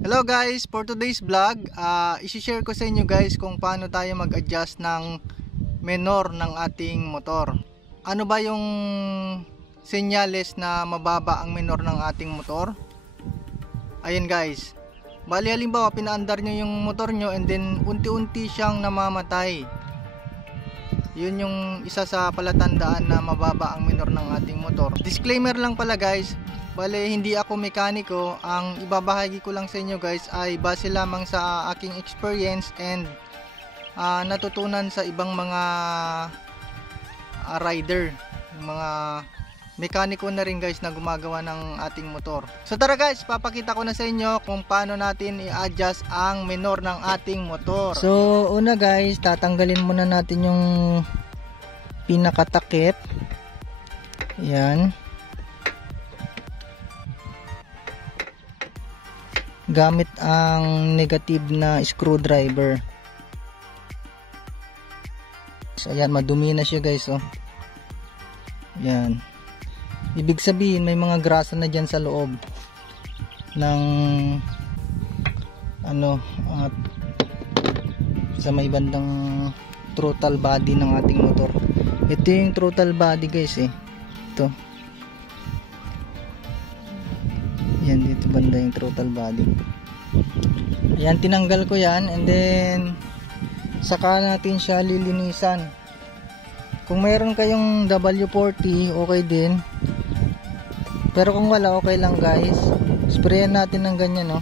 Hello guys, for today's vlog, isi-share ko sa inyo guys kung paano tayo mag-adjust ng menor ng ating motor. Ano ba yung senyales na mababa ang menor ng ating motor? Ayun guys, bali halimbawa pinaandar nyo yung motor nyo and then unti-unti siyang namamatay. Yun yung isa sa palatandaan na mababa ang menor ng ating motor. Disclaimer lang pala guys, bale hindi ako mekaniko, ang ibabahagi ko lang sa inyo guys ay base lamang sa aking experience and natutunan sa ibang mga rider, mga mekaniko na rin guys na gumagawa ng ating motor. So tara guys, papakita ko na sa inyo kung paano natin i-adjust ang menor ng ating motor. So una guys, tatanggalin muna natin yung pinakatakip. Yan. Gamit ang negative na screwdriver. So ayan, madumi na siya guys, oh. Yan. Ibig sabihin may mga grasa na dyan sa loob ng sa may bandang throttle body ng ating motor. Ito yung throttle body guys, ito. Yan, dito banda yung throttle body. Ayan, tinanggal ko yan and then saka natin siya lilinisan. Kung mayroon kayong W40, okay din. Pero kung wala, okay lang guys. Sprayan natin ng ganyan, no.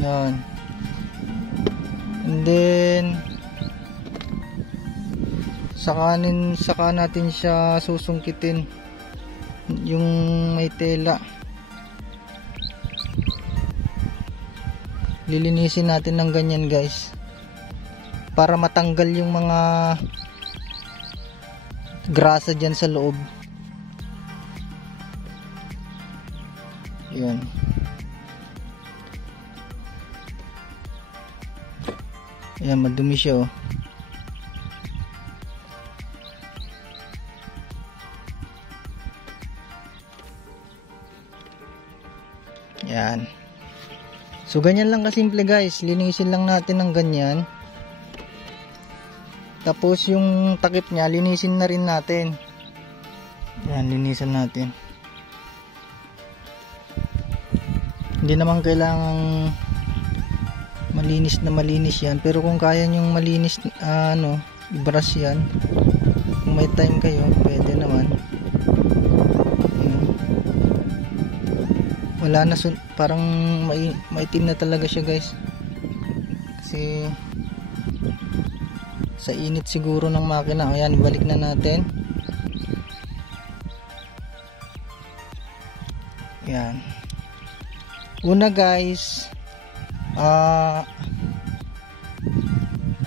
Yan. And then saka natin siya susungkitin yung may tela. Lilinisin natin ng ganyan guys para matanggal yung mga grasa dyan sa loob. Yun. Ayan, madumi siya, oh. Yan. So ganyan lang kasimple guys, linisin lang natin ng ganyan. Tapos yung takip niya, linisin na rin natin. Yan, linisan natin. Hindi naman kailangang malinis na malinis yan, pero kung kaya nyong malinis, i-brush yan. Kung may time kayo, pwede naman. Wala na, parang maitim na talaga siya guys, kasi sa init siguro ng makina. Ayan, ibalik na natin. Ayan. Una guys,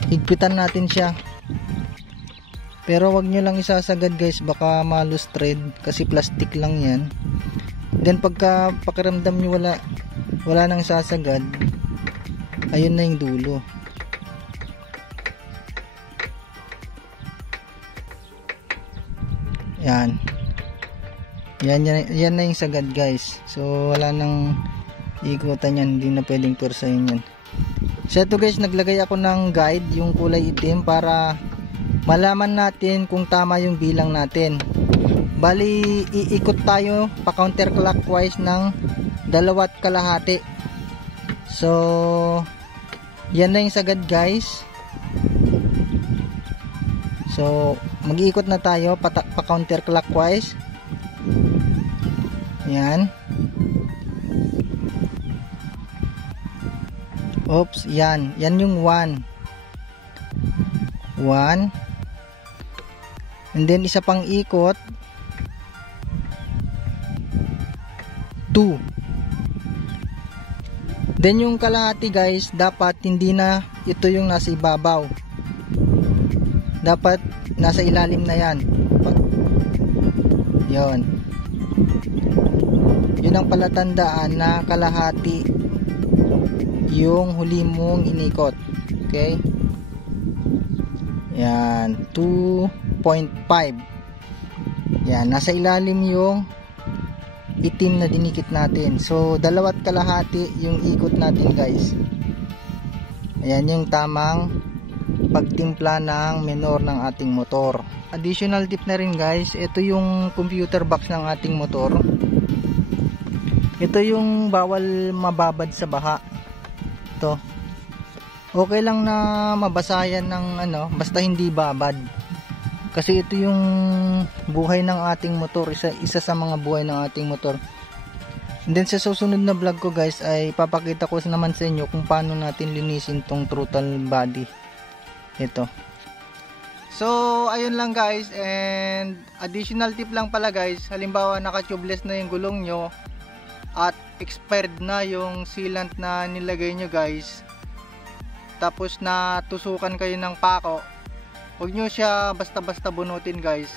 higpitan natin siya, pero wag nyo lang isasagad guys, baka malus thread kasi plastic lang yan. Then pagka pakiramdam nyo wala nang sasagad, ayun na yung dulo. Yan. Yan na yung sagad guys. So wala nang ikutan yan, hindi na pwedeng pwersahin yan. So ito guys, naglagay ako ng guide, yung kulay itim, para malaman natin kung tama yung bilang natin. Bali, iikot tayo pa counterclockwise ng 2.5. So yan na yung sagad guys. So mag-iikot na tayo pa counterclockwise. Yan. Oops, yan yung 1. And then isa pang ikot, 2. Then yung kalahati guys, dapat hindi na ito yung nasa ibabaw, dapat nasa ilalim na yan. Yun ang palatandaan na kalahati yung huli mong inikot. Okay, yan, 2.5. Yan, nasa ilalim yung itim na dinikit natin. So 2 kalahati yung ikot natin guys. Ayan yung tamang pagtimpla ng menor ng ating motor. Additional tip na rin guys, ito yung computer box ng ating motor. Ito yung bawal mababad sa baha. Ito. Okay lang na mabasayan ng basta hindi babad. Kasi ito yung buhay ng ating motor, isa sa mga buhay ng ating motor. And then sa susunod na vlog ko guys ay papakita ko naman sa inyo kung paano natin linisin tong throttle body. Ito. So ayun lang guys, and additional tip lang pala guys, halimbawa naka-tubeless na yung gulong nyo at expired na yung sealant na nilagay nyo guys, tapos natusukan kayo ng pako, huwag nyo siya basta-basta bunutin guys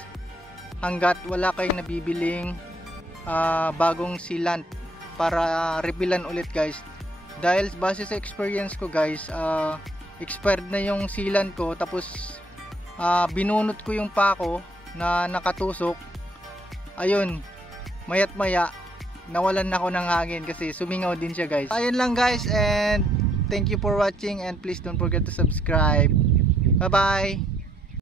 hanggat wala kayong nabibiling bagong sealant para refilan ulit guys. Dahil base sa experience ko guys, expired na yung sealant ko, tapos binunot ko yung pako na nakatusok, ayun, mayat maya nawalan na ako ng hangin kasi sumingaw din siya guys. Ayun lang guys, and thank you for watching, and please don't forget to subscribe. Bye bye.